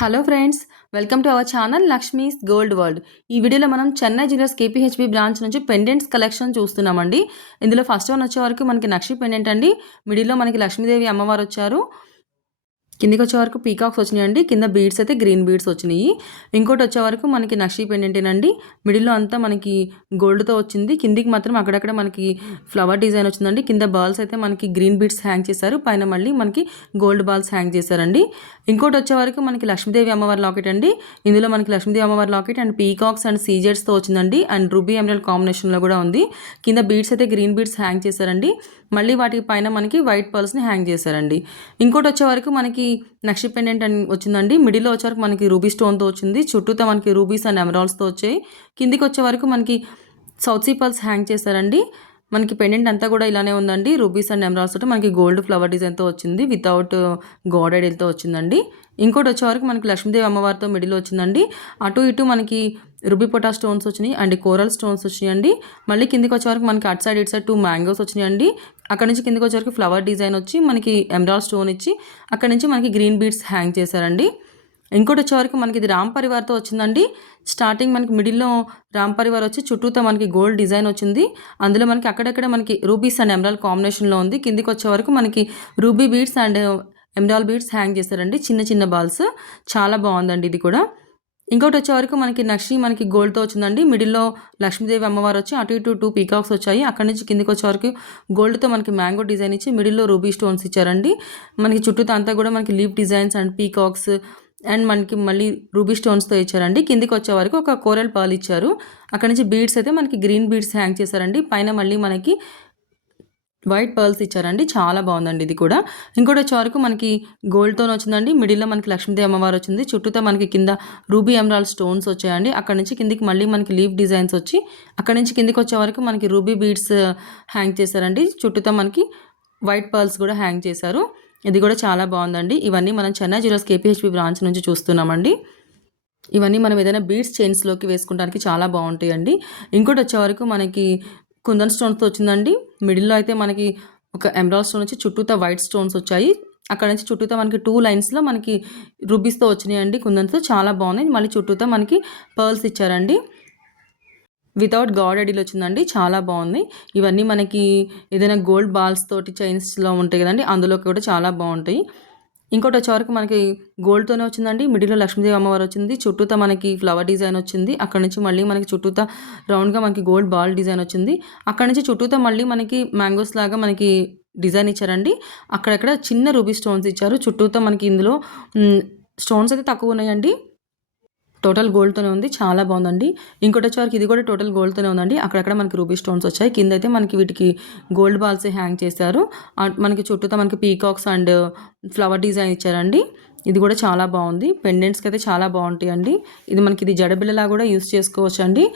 Hello friends, welcome to our channel Lakshmi's gold world. ఈ వీడియోలో మనం చెన్నై జ్యువెలర్స్ కేపీహెచ్బి బ్రాంచ్ నుంచి పెండెంట్స్ కలెక్షన్ చూస్తున్నామండి. ఇందులో ఫస్ట్ వన్ వచ్చే వరకు మనకి నక్షి పెండెంట్ అండి. మిడిల్లో మనకి లక్ష్మీదేవి అమ్మవారు వచ్చారు. కిందికి వచ్చే వరకు పీకాక్స్ వచ్చినాయండి. కింద బీడ్స్ అయితే గ్రీన్ బీడ్స్ వచ్చినాయి. ఇంకోటి వచ్చే వరకు మనకి నక్షి పెండెంటేనండి. మిడిల్లో అంతా మనకి గోల్డ్తో వచ్చింది. కిందికి మాత్రం అక్కడక్కడ మనకి ఫ్లవర్ డిజైన్ వచ్చిందండి. కింద బాల్స్ అయితే మనకి గ్రీన్ బీడ్స్ హ్యాంగ్ చేశారు. పైన మళ్ళీ మనకి గోల్డ్ బాల్స్ హ్యాంగ్ చేశారండి. ఇంకోటి వచ్చే వరకు మనకి లక్ష్మీదేవి అమ్మవారి లాకెట్ అండి. ఇందులో మనకి లక్ష్మీదేవి అమ్మవారి లాకెట్ అండ్ పీకాక్స్ అండ్ సీజెడ్స్తో వచ్చిందండి. అండ్ రూబీ ఎమరల్డ్ కాంబినేషన్లో కూడా ఉంది. కింద బీడ్స్ అయితే గ్రీన్ బీడ్స్ హ్యాంగ్ చేశారండి. మళ్ళీ వాటి పైన మనకి వైట్ పర్ల్స్ని హ్యాంగ్ చేశారండి. ఇంకోటి వచ్చే వరకు మనకి నక్షి పెండెంట్ అని వచ్చిందండి. మిడిల్లో వచ్చే వరకు మనకి రూబీ స్టోన్తో వచ్చింది. చుట్టూతో మనకి రూబీస్ అండ్ ఎమరాల్డ్స్తో వచ్చాయి. కిందికి వచ్చే వరకు మనకి సౌత్ సీ పర్ల్స్ హ్యాంగ్ చేశారండి. మనకి పెండెంట్ అంతా కూడా ఇలానే ఉందండి. రూబీస్ అండ్ ఎమరాల్డ్స్ తోటి మనకి గోల్డ్ ఫ్లవర్ డిజైన్తో వచ్చింది. వితౌట్ గోడెడిల్తో వచ్చిందండి. ఇంకోటి వచ్చే వరకు మనకి లక్ష్మీదేవి అమ్మవారితో మిడిల్లో వచ్చిందండి. అటు ఇటు మనకి రూబీ పొటా స్టోన్స్ వచ్చినాయి అండ్ కోరల్ స్టోన్స్ వచ్చినాయండి. మళ్ళీ కిందికి వచ్చే వరకు మనకి అటు సైడ్ ఇటు సైడ్ 2 మ్యాంగోస్ వచ్చినాయండి. అక్కడ నుంచి కిందికి వచ్చే వరకు ఫ్లవర్ డిజైన్ వచ్చి మనకి ఎమరాల్డ్ స్టోన్ ఇచ్చి అక్కడ నుంచి మనకి గ్రీన్ బీడ్స్ హ్యాంగ్ చేశారండి. ఇంకోటి వచ్చే వరకు మనకి ఇది రామ్ పరివార్తో వచ్చిందండి. స్టార్టింగ్ మనకి మిడిల్లో రామ్ పరివార్ వచ్చి చుట్టూతో మనకి గోల్డ్ డిజైన్ వచ్చింది. అందులో మనకి అక్కడక్కడ మనకి రూబీస్ అండ్ ఎమరాల్డ్ కాంబినేషన్లో ఉంది. కిందికి వచ్చే వరకు మనకి ruby beads and emerald beads hang చేశారండి. చిన్న చిన్న బాల్స్ చాలా బాగుందండి ఇది కూడా. ఇంకోటి వచ్చే వరకు మనకి నక్షి మనకి గోల్డ్తో వచ్చిందండి. మిడిల్లో లక్ష్మీదేవి అమ్మవారు వచ్చి అటు ఇటు 2 పీకాక్స్ వచ్చాయి. అక్కడి నుంచి కిందికి వచ్చే వరకు గోల్డ్తో మనకి మ్యాంగో డిజైన్ ఇచ్చి మిడిల్లో రూబీ స్టోన్స్ ఇచ్చారండి. మనకి చుట్టూతో అంతా కూడా మనకి leaf designs and peacocks and మనకి మళ్ళీ రూబీ స్టోన్స్తో ఇచ్చారండి. కిందికి వచ్చే వరకు ఒక కోరల్ పర్ల్ ఇచ్చారు. అక్కడ నుంచి బీడ్స్ అయితే మనకి గ్రీన్ బీడ్స్ హ్యాంగ్ చేశారండి. పైన మళ్ళీ మనకి వైట్ పర్ల్స్ ఇచ్చారండి. చాలా బాగుందండి ఇది కూడా. ఇంకోటి వచ్చే వరకు మనకి గోల్డ్తో వచ్చిందండి. మిడిల్లో మనకి లక్ష్మీదేవి అమ్మవారు వచ్చింది. చుట్టూతో మనకి కింద రూబీ ఎమరాల్డ్ స్టోన్స్ వచ్చాయండి. అక్కడ నుంచి కిందికి మళ్ళీ మనకి లీఫ్ డిజైన్స్ వచ్చి అక్కడ నుంచి కిందికి వచ్చే వరకు మనకి రూబీ బీడ్స్ హ్యాంగ్ చేశారండి. చుట్టూతో మనకి వైట్ పర్ల్స్ కూడా హ్యాంగ్ చేశారు. ఇది కూడా చాలా బాగుందండి. ఇవన్నీ మనం చెన్నై జ్యువెలర్స్ కేపీహెచ్బి బ్రాంచ్ నుంచి చూస్తున్నామండి. ఇవన్నీ మనం ఏదైనా బీడ్స్ చైన్స్లోకి వేసుకోవడానికి చాలా బాగుంటాయండి. ఇంకోటి వచ్చే వరకు మనకి కుందన్ స్టోన్స్తో వచ్చిందండి. మిడిల్లో అయితే మనకి ఒక ఎమరాల్డ్ స్టోన్ వచ్చి చుట్టూతో వైట్ స్టోన్స్ వచ్చాయి. అక్కడ నుంచి చుట్టూతో మనకి 2 లైన్స్లో మనకి రూబీస్తో వచ్చినాయండి. కుందన్స్తో చాలా బాగున్నాయి. మళ్ళీ చుట్టూతో మనకి పర్ల్స్ ఇచ్చారండి. వితౌట్ గాడెడిల్ వచ్చిందండి. చాలా బాగుంది. ఇవన్నీ మనకి ఏదైనా గోల్డ్ బాల్స్ తోటి చైన్స్లో ఉంటాయి కదండి, అందులో కూడా చాలా బాగుంటాయి. ఇంకోటి వచ్చే వరకు మనకి గోల్డ్తోనే వచ్చిందండి. మిడిల్లో లక్ష్మీదేవి అమ్మవారు వచ్చింది. చుట్టూతా మనకి ఫ్లవర్ డిజైన్ వచ్చింది. అక్కడ నుంచి మళ్ళీ మనకి చుట్టూతా రౌండ్గా మనకి గోల్డ్ బాల్ డిజైన్ వచ్చింది. అక్కడ నుంచి చుట్టూతా మళ్ళీ మనకి మ్యాంగోస్ లాగా మనకి డిజైన్ ఇచ్చారండి. అక్కడక్కడ చిన్న రూబీ స్టోన్స్ ఇచ్చారు. చుట్టూతా మనకి ఇందులో స్టోన్స్ అయితే తక్కువ ఉన్నాయండి. టోటల్ గోల్డ్తోనే ఉంది. చాలా బాగుందండి. ఇంకోటి వచ్చేవరకు ఇది కూడా టోటల్ గోల్డ్తోనే ఉందండి. అక్కడక్కడ మనకి రూబీ స్టోన్స్ వచ్చాయి. కింద అయితే మనకి వీటికి గోల్డ్ బాల్స్ హ్యాంగ్ చేశారు. మనకి చుట్టూతో మనకి పీకాక్స్ అండ్ ఫ్లవర్ డిజైన్ ఇచ్చారండి. ఇది కూడా చాలా బాగుంది. పెండెంట్స్కి అయితే చాలా బాగుంటాయండి. ఇది మనకి ఇది జడబిల్లలా కూడా యూస్ చేసుకోవచ్చు అండి.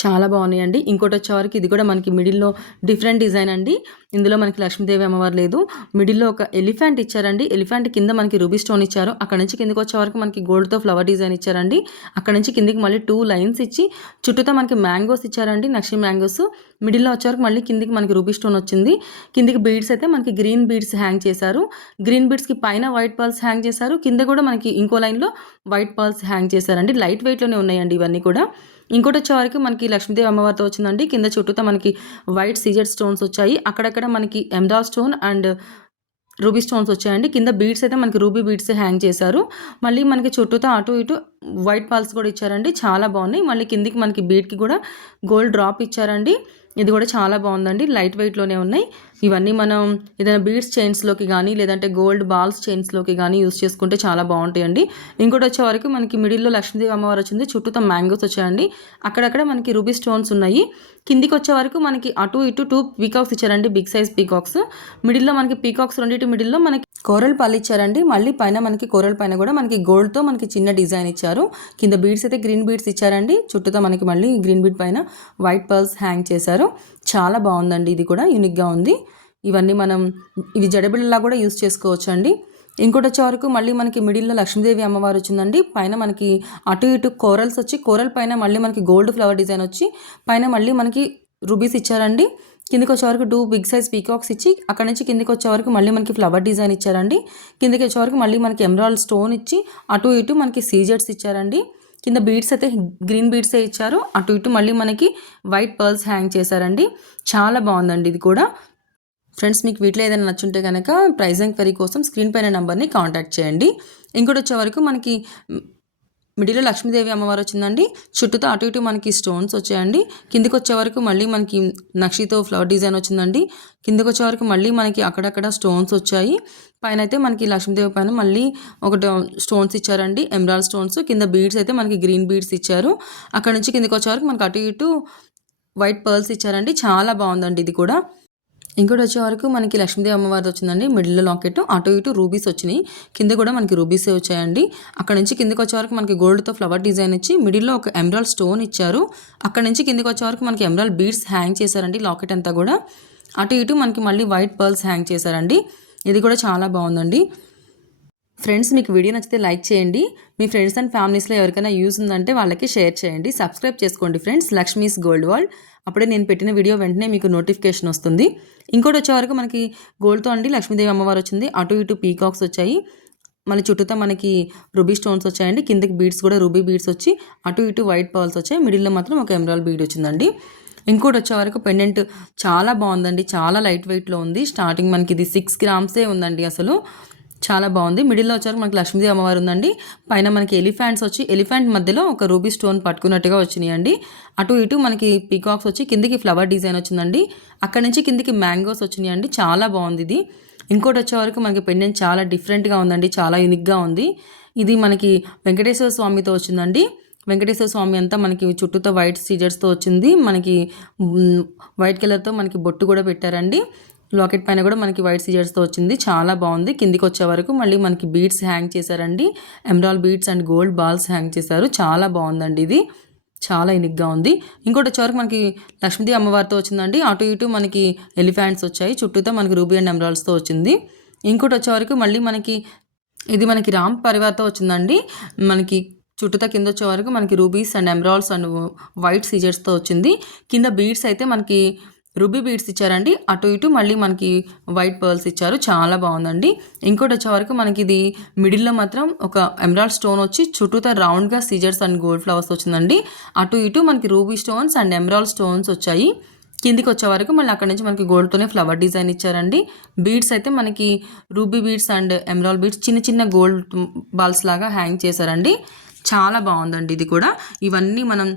చాలా బాగున్నాయండి. ఇంకోటి వచ్చేవరకు ఇది కూడా మనకి మిడిల్లో డిఫరెంట్ డిజైన్ అండి. ఇందులో మనకి లక్ష్మీదేవి అమ్మవారు లేదు. మిడిల్లో ఒక ఎలిఫెంట్ ఇచ్చారండి. ఎలిఫెంట్ కింద మనకి రూబీ స్టోన్ ఇచ్చారు. అక్కడ నుంచి కిందికి వచ్చే వరకు మనకి గోల్డ్తో ఫ్లవర్ డిజైన్ ఇచ్చారండి. అక్కడ నుంచి కిందికి మళ్ళీ 2 లైన్స్ ఇచ్చి చుట్టూతో మనకి మ్యాంగోస్ ఇచ్చారండి. నక్షి మ్యాంగోస్. మిడిల్లో వచ్చే వరకు మళ్ళీ కిందికి మనకి రూబీ స్టోన్ వచ్చింది. కిందికి బీడ్స్ అయితే మనకి గ్రీన్ బీడ్స్ హ్యాంగ్ చేశారు. గ్రీన్ బీడ్స్కి పైన వైట్ పర్ల్స్ హ్యాంగ్ చేశారు. కింద కూడా మనకి ఇంకో లైన్లో వైట్ పర్ల్స్ హ్యాంగ్ చేశారండి. లైట్ వెయిట్లోనే ఉన్నాయండి ఇవన్నీ కూడా. ఇంకోటి వచ్చే వరకు మనకి లక్ష్మీదేవి అమ్మవారితో వచ్చిందండి. కింద చుట్టూతో మనకి వైట్ సీజెడ్ స్టోన్స్ వచ్చాయి. అక్కడక్కడ మనకి emerald stone and ruby stones వచ్చాయండి. కింద బీడ్స్ అయితే మనకి రూబీ బీడ్స్ హ్యాంగ్ చేశారు. మళ్ళీ మనకి చుట్టూతో అటు ఇటు వైట్ పాల్స్ కూడా ఇచ్చారండి. చాలా బాగున్నాయి. మళ్ళీ కిందికి మనకి బీడ్కి కూడా గోల్డ్ డ్రాప్ ఇచ్చారండి. ఇది కూడా చాలా బాగుందండి. లైట్ వెయిట్లోనే ఉన్నాయి. ఇవన్నీ మనం ఏదైనా బీడ్స్ చైన్స్లోకి కానీ లేదంటే గోల్డ్ బాల్స్ చైన్స్లోకి కానీ యూస్ చేసుకుంటే చాలా బాగుంటాయండి. ఇంకోటి వచ్చే వరకు మనకి మిడిల్లో లక్ష్మీదేవి అమ్మవారు వచ్చింది. చుట్టూతో మ్యాంగోస్ వచ్చాయండి. అక్కడక్కడ మనకి రూబీ స్టోన్స్ ఉన్నాయి. కిందికి వచ్చే వరకు మనకి అటు ఇటు 2 పీకాక్స్ ఇచ్చారండి. Big size peacocks. మిడిల్లో మనకి పీకాక్స్ రెండింటి మిడిల్లో మనకి కోరల్ పళ్ళు ఇచ్చారండి. మళ్ళీ పైన మనకి కోరల్ పైన కూడా మనకి గోల్డ్తో మనకి చిన్న డిజైన్ ఇచ్చారు. కింద బీడ్స్ అయితే గ్రీన్ బీడ్స్ ఇచ్చారండి. చుట్టూతో మనకి మళ్ళీ గ్రీన్ బీడ్ పైన వైట్ పర్ల్స్ హ్యాంగ్ చేశారు. చాలా బాగుందండి. ఇది కూడా యూనిక్గా ఉంది. ఇవన్నీ మనం ఇవి జడబిళ్ళలా కూడా యూస్ చేసుకోవచ్చు అండి. ఇంకోటి వచ్చే వరకు మళ్ళీ మనకి మిడిల్లో లక్ష్మీదేవి అమ్మవారు వచ్చిందండి. పైన మనకి అటు ఇటు కోరల్స్ వచ్చి కోరల్ పైన మళ్ళీ మనకి గోల్డ్ ఫ్లవర్ డిజైన్ వచ్చి పైన మళ్ళీ మనకి రూబీస్ ఇచ్చారండి. కిందకి వచ్చే వరకు 2 బిగ్ సైజ్ పీకాక్స్ ఇచ్చి అక్కడ నుంచి కిందకి వచ్చే వరకు మళ్ళీ మనకి ఫ్లవర్ డిజైన్ ఇచ్చారండి. కిందకి వచ్చే వరకు మళ్ళీ మనకి ఎమరాల్డ్ స్టోన్ ఇచ్చి అటు ఇటు మనకి సీజెట్స్ ఇచ్చారండి. కింద బీడ్స్ అయితే గ్రీన్ బీడ్సే ఇచ్చారు. అటు ఇటు మళ్ళీ మనకి వైట్ పర్ల్స్ హ్యాంగ్ చేశారండి. చాలా బాగుందండి ఇది కూడా. ఫ్రెండ్స్ మీకు వీటిలో ఏదైనా నచ్చుంటే కనుక ప్రైస్ ఎంక్వైరీ కోసం స్క్రీన్ పైన నెంబర్ని కాంటాక్ట్ చేయండి. ఇంకోటి వచ్చే వరకు మనకి మిడిల్లో లక్ష్మీదేవి అమ్మవారు వచ్చిందండి. చుట్టూతో అటు ఇటు మనకి స్టోన్స్ వచ్చాయండి. కిందికి వచ్చే వరకు మళ్ళీ మనకి నక్షితో ఫ్లవర్ డిజైన్ వచ్చిందండి. కిందికి వచ్చే వరకు మళ్ళీ మనకి అక్కడక్కడ స్టోన్స్ వచ్చాయి. పైన అయితే మనకి లక్ష్మీదేవి పైన మళ్ళీ ఒకటి స్టోన్స్ ఇచ్చారండి, ఎమరాల్డ్ స్టోన్స్. కింద బీడ్స్ అయితే మనకి గ్రీన్ బీడ్స్ ఇచ్చారు. అక్కడ నుంచి కిందికి వచ్చే వరకు మనకి అటు ఇటు వైట్ పర్ల్స్ ఇచ్చారండి. చాలా బాగుందండి ఇది కూడా. ఇంకోటి వచ్చే వరకు మనకి లక్ష్మీదేవి అమ్మవారిది వచ్చిందండి. మిడిల్లో లాకెట్, అటు ఇటు రూబీస్ వచ్చినాయి. కింద కూడా మనకి రూబీసే వచ్చాయండి. అక్కడ నుంచి కిందకి వచ్చే వరకు మనకి గోల్డ్తో ఫ్లవర్ డిజైన్ ఇచ్చి మిడిల్లో ఒక ఎమరాల్డ్ స్టోన్ ఇచ్చారు. అక్కడ నుంచి కిందకి వచ్చే వరకు మనకి ఎమరాల్డ్ బీడ్స్ హ్యాంగ్ చేశారండి. లాకెట్ అంతా కూడా అటు ఇటు మనకి మళ్ళీ వైట్ పర్ల్స్ హ్యాంగ్ చేశారండి. ఇది కూడా చాలా బాగుందండి. ఫ్రెండ్స్ మీకు వీడియో నచ్చితే లైక్ చేయండి. మీ ఫ్రెండ్స్ అండ్ ఫ్యామిలీస్లో ఎవరికైనా యూజ్ ఉందంటే వాళ్ళకి షేర్ చేయండి. సబ్స్క్రైబ్ చేసుకోండి ఫ్రెండ్స్, లక్ష్మీస్ గోల్డ్ వరల్డ్. అప్పుడే నేను పెట్టిన వీడియో వెంటనే మీకు నోటిఫికేషన్ వస్తుంది. ఇంకోటి వచ్చే వరకు మనకి గోల్డ్తో అండి లక్ష్మీదేవి అమ్మవారు వచ్చింది. అటు ఇటు పీకాక్స్ వచ్చాయి. మన చుట్టూతో మనకి రూబీ స్టోన్స్ వచ్చాయండి. కిందకి బీడ్స్ కూడా రూబీ బీడ్స్ వచ్చి అటు ఇటు వైట్ పర్ల్స్ వచ్చాయి. మిడిల్లో మాత్రం ఒక ఎమరాల్డ్ బీడ్ వచ్చిందండి. ఇంకోటి వచ్చే వరకు పెండెంట్ చాలా బాగుందండి. చాలా లైట్ వెయిట్లో ఉంది. స్టార్టింగ్ మనకి ఇది 6 గ్రామ్సే ఉందండి. అసలు చాలా బాగుంది. మిడిల్లో వచ్చారు మనకి లక్ష్మీదేవి అమ్మవారు ఉందండి. పైన మనకి ఎలిఫెంట్స్ వచ్చి ఎలిఫెంట్ మధ్యలో ఒక రూబీ స్టోన్ పట్టుకున్నట్టుగా వచ్చినాయండి. అటు ఇటు మనకి పీకాక్స్ వచ్చి కిందికి ఫ్లవర్ డిజైన్ వచ్చిందండి. అక్కడ నుంచి కిందికి మ్యాంగోస్ వచ్చినాయండి. చాలా బాగుంది ఇది. ఇంకోటి వచ్చే వరకు మనకి పెండెంట్ చాలా డిఫరెంట్గా ఉందండి. చాలా యూనిక్గా ఉంది. ఇది మనకి వెంకటేశ్వర స్వామితో వచ్చిందండి. వెంకటేశ్వర స్వామి అంతా మనకి చుట్టూతో వైట్ సీజర్స్తో వచ్చింది. మనకి వైట్ కలర్తో మనకి బొట్టు కూడా పెట్టారండి. లాకెట్ పైన కూడా మనకి వైట్ సీజర్స్తో వచ్చింది. చాలా బాగుంది. కిందికి వచ్చే వరకు మళ్ళీ మనకి బీడ్స్ హ్యాంగ్ చేశారండి. Emerald beads and gold balls hang చేశారు. చాలా బాగుందండి ఇది. చాలా యూనిక్గా ఉంది. ఇంకోటి వచ్చే వరకు మనకి లక్ష్మీదేవి అమ్మవారితో వచ్చిందండి. అటు ఇటు మనకి ఎలిఫెంట్స్ వచ్చాయి. చుట్టూతో మనకి రూబీ అండ్ ఎమరాల్డ్స్తో వచ్చింది. ఇంకోటి వచ్చే వరకు మళ్ళీ మనకి ఇది మనకి రామ్ పరివార్తో వచ్చిందండి. మనకి చుట్టూతా కింద వచ్చే వరకు మనకి rubies and emeralds and white సీజర్స్తో వచ్చింది. కింద బీడ్స్ అయితే మనకి రూబీ బీడ్స్ ఇచ్చారండి. అటు ఇటు మళ్ళీ మనకి వైట్ పర్ల్స్ ఇచ్చారు. చాలా బాగుందండి. ఇంకోటి వచ్చే వరకు మనకి ఇది మిడిల్లో మాత్రం ఒక ఎమరాల్డ్ స్టోన్ వచ్చి చుట్టూతో రౌండ్గా సీజర్స్ అండ్ గోల్డ్ ఫ్లవర్స్ వచ్చిందండి. అటు ఇటు మనకి ruby stones and emerald stones వచ్చాయి. కిందికి వచ్చే వరకు మళ్ళీ అక్కడ నుంచి మనకి గోల్డ్తోనే ఫ్లవర్ డిజైన్ ఇచ్చారండి. బీడ్స్ అయితే మనకి ruby beads and emerald beads చిన్న చిన్న గోల్డ్ బాల్స్ లాగా హ్యాంగ్ చేశారండి. చాలా బాగుందండి ఇది కూడా. ఇవన్నీ మనం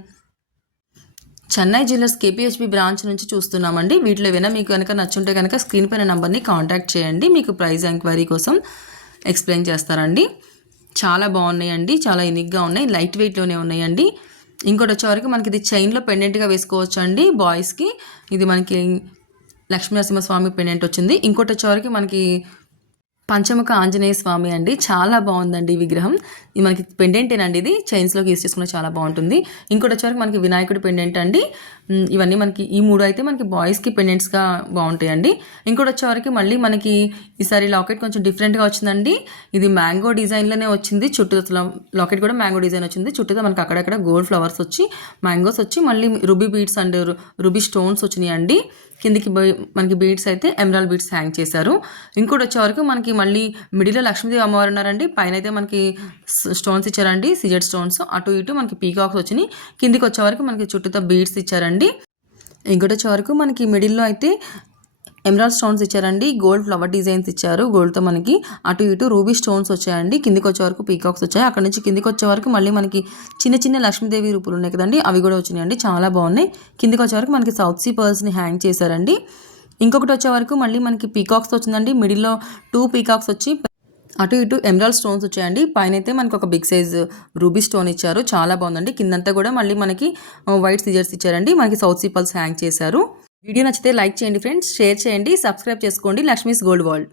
చెన్నై జ్యువెలర్స్ కేపీహెచ్బి బ్రాంచ్ నుంచి చూస్తున్నామండి. వీటిలో ఏమైనా మీకు కనుక నచ్చుంటే కనుక స్క్రీన్ పైన నెంబర్ని కాంటాక్ట్ చేయండి. మీకు ప్రైస్ ఎంక్వైరీ కోసం ఎక్స్ప్లెయిన్ చేస్తారండి. చాలా బాగున్నాయండి. చాలా యూనిక్గా ఉన్నాయి. లైట్ వెయిట్లోనే ఉన్నాయండి. ఇంకోటి వచ్చే వరకు మనకి ఇది చైన్లో పెండెంట్గా వేసుకోవచ్చు అండి బాయ్స్కి. ఇది మనకి లక్ష్మీనరసింహస్వామి పెండెంట్ వచ్చింది. ఇంకోటి వచ్చే వరకు మనకి పంచముఖ ఆంజనేయ స్వామి అండి. చాలా బాగుందండి ఈ విగ్రహం. ఇది మనకి పెండెంటేనండి. ఇది చైన్స్లోకి యూస్ చేసుకున్న చాలా బాగుంటుంది. ఇంకోటి వచ్చేవరకు మనకి వినాయకుడి పెండెంట్ అండి. ఇవన్నీ మనకి ఈ 3 అయితే మనకి బాయ్స్కి పెండెంట్స్గా బాగుంటాయండి. ఇంకోటి వచ్చేవరకు మళ్ళీ మనకి ఈసారి లాకెట్ కొంచెం డిఫరెంట్గా వచ్చిందండి. ఇది మ్యాంగో డిజైన్లోనే వచ్చింది. చుట్టూ లాకెట్ కూడా మ్యాంగో డిజైన్ వచ్చింది. చుట్టూతో మనకి అక్కడక్కడ గోల్డ్ ఫ్లవర్స్ వచ్చి మ్యాంగోస్ వచ్చి మళ్ళీ ruby beads and ruby stones వచ్చినాయి అండి. కిందికి మనకి బీడ్స్ అయితే ఎమరాల్డ్ బీడ్స్ హ్యాంగ్ చేశారు. ఇంకోటి వచ్చే వరకు మనకి మళ్ళీ మిడిల్లో లక్ష్మీదేవి అమ్మవారు ఉన్నారండి. పైన అయితే మనకి స్టోన్స్ ఇచ్చారండి, సిజెడ్ స్టోన్స్. అటు ఇటు మనకి పీకాక్స్ వచ్చినాయి. కిందికి వచ్చే వరకు మనకి చుట్టూతో బీడ్స్ ఇచ్చారండి. ఇంకోటి వచ్చే వరకు మనకి మిడిల్లో అయితే ఎమరాల్డ్ స్టోన్స్ ఇచ్చారండి. గోల్డ్ ఫ్లవర్ డిజైన్స్ ఇచ్చారు. గోల్డ్తో మనకి అటు ఇటు రూబీ స్టోన్స్ వచ్చాయండి. కిందికి వచ్చే వరకు పీకాక్స్ వచ్చాయి. అక్కడ నుంచి కిందికి వచ్చే వరకు మళ్ళీ మనకి చిన్న చిన్న లక్ష్మీదేవి రూపులు ఉన్నాయి కదండి, అవి కూడా వచ్చినాయండి. చాలా బాగున్నాయి. కిందికి వచ్చే వరకు మనకి సౌత్ సీ పర్ల్స్ని హ్యాంగ్ చేశారండి. ఇంకొకటి వచ్చే వరకు మళ్ళీ మనకి పీకాక్స్ వచ్చిందండి. మిడిల్లో 2 పీకాక్స్ వచ్చి అటు ఇటు ఎమరాల్డ్ స్టోన్స్ వచ్చాయండి. పైన అయితే మనకి ఒక బిగ్ సైజ్ రూబీ స్టోన్ ఇచ్చారు. చాలా బాగుందండి. కిందంతా కూడా మళ్ళీ మనకి వైట్ సిజర్స్ ఇచ్చారండి. మనకి సౌత్ సీ పర్ల్స్ హ్యాంగ్ చేశారు. వీడియో నచ్చితే లైక్ చేయండి ఫ్రెండ్స్, షేర్ చేయండి, సబ్స్క్రైబ్ చేసుకోండి. Lakshmi's gold world.